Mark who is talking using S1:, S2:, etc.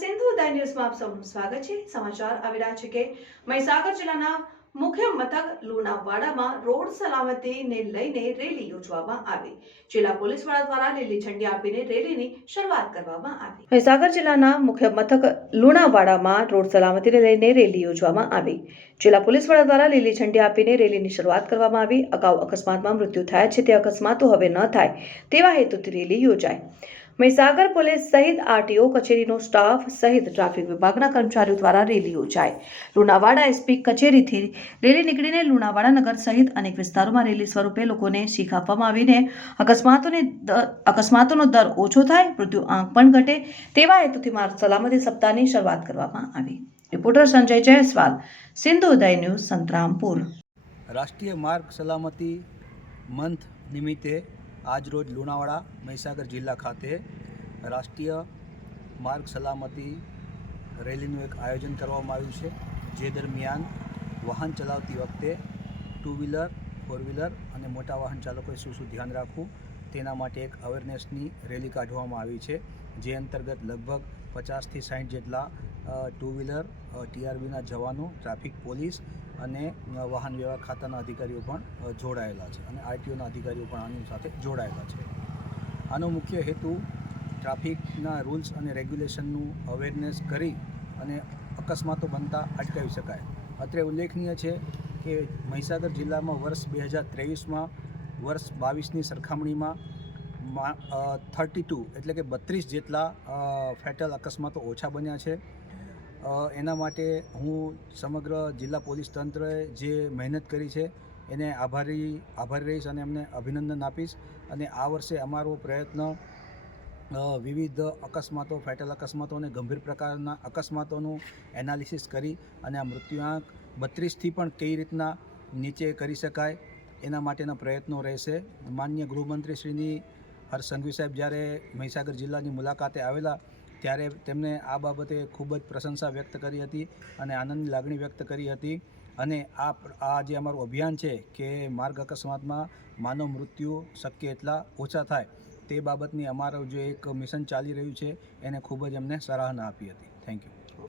S1: સિંધુ ઉદય ન્યૂઝમાં આપ સૌનું સ્વાગત છે. સમાચાર આવી રહ્યા છે કે મહીસાગર જિલ્લાના મુખ્ય મથક લુણાવાડામાં રોડ સલામતીને લઈને રેલી યોજવામાં આવી. જિલ્લા પોલીસ વડા દ્વારા લીલી ઝંડી આપીને રેલીની શરૂઆત કરવામાં આવી. મહીસાગર જિલ્લાના મુખ્ય મથક લુણાવાડામાં રોડ સલામતીને લઈને રેલી યોજવામાં આવી. જિલ્લા પોલીસ વડા દ્વારા લીલી ઝંડી આપીને રેલીની શરૂઆત કરવામાં આવી. અગાઉ અકસ્માતમાં મૃત્યુ થયા છે. તે અકસ્માતો હવે ન થાય તેવા હેતુથી રેલી યોજાઈ. મહીસાગર પોલીસ સહિત આરટીઓ, કચેરીનો સ્ટાફ સહિત ટ્રાફિક વિભાગના કર્મચારીઓ દ્વારા રેલી યોજાઈ. લુણાવાડા એસપી કચેરીથી રેલી નીકળીને લુણાવાડા નગર સહિત અનેક વિસ્તારોમાં રેલી સ્વરૂપે લોકોને શીખ આપવામાં આવીને અકસ્માતોને અકસ્માતોનો દર ઓછો થાય, મૃત્યુ આંક પણ ઘટે તેવા હેતુથી માર્ગ સલામતી સપ્તાહની શરૂઆત કરવામાં આવી. Reporter Sanjay Jaiswal, Sindhu Uday news Santrampur.
S2: રાષ્ટ્રીય માર્ગ સલામતી મંથ નિમિત્તે આજરોજ લુણાવાડા મહીસાગર જિલ્લા ખાતે રાષ્ટ્રીય માર્ગ સલામતી રેલીનું એક આયોજન કરવામાં આવ્યું છે. જે દરમિયાન વાહન ચલાવતી વખતે ટુ વ્હીલર, ફોર વ્હીલર અને મોટા વાહન ચાલકોએ શું શું ધ્યાન રાખવું તેના માટે એક અવેરનેસની રેલી કાઢવામાં આવી છે, જે અંતર્ગત લગભગ પચાસથી સાઠ જેટલા ટુ વ્હીલર ટીઆરબીના જવાનો ટ્રાફિક પોલીસ અને વાહન વ્યવહાર ખાતાના અધિકારીઓ પણ જોડાયેલા છે અને આરટીઓના અધિકારીઓ પણ આની સાથે જોડાયેલા છે. આનો મુખ્ય હેતુ ટ્રાફિકના રૂલ્સ અને રેગ્યુલેશનનું અવેરનેસ કરી અને અકસ્માતો બનતા અટકાવી શકાય. અત્રે ઉલ્લેખનીય છે કે મહીસાગર જિલ્લામાં વર્ષ બે હજાર ત્રેવીસમાં વર્ષ બાવીસની સરખામણીમાં થર્ટી ટુ એટલે કે બત્રીસ જેટલા ફેટલ અકસ્માતો ઓછા બન્યા છે. એના માટે હું સમગ્ર જિલ્લા પોલીસ તંત્રએ જે મહેનત કરી છે, એને આભારી આભારી રહીશ અને એમને અભિનંદન આપીશ. અને આ વર્ષે અમારો પ્રયત્ન વિવિધ અકસ્માતો, ફેટલ અકસ્માતો અને ગંભીર પ્રકારના અકસ્માતોનું એનાલિસિસ કરી અને આ મૃત્યુઆંક બત્રીસથી પણ કઈ રીતના નીચે કરી શકાય એના માટેના પ્રયત્નો રહેશે. માન્ય ગૃહમંત્રીશ્રીની હર્ષ સંઘવી સાહેબ જ્યારે મહીસાગર જિલ્લાની મુલાકાતે આવેલા ત્યારે તેમણે આ બાબતે ખૂબ જ પ્રશંસા વ્યક્ત કરી હતી અને આનંદની લાગણી વ્યક્ત કરી હતી. અને આ આ જે અમારું અભિયાન છે કે માર્ગ અકસ્માતમાં માનવ મૃત્યુ શક્ય એટલા ઓછા થાય તે બાબતની અમારું જે એક મિશન ચાલી રહ્યું છે એને ખૂબ જ અમને સરાહના આપી હતી. Thank you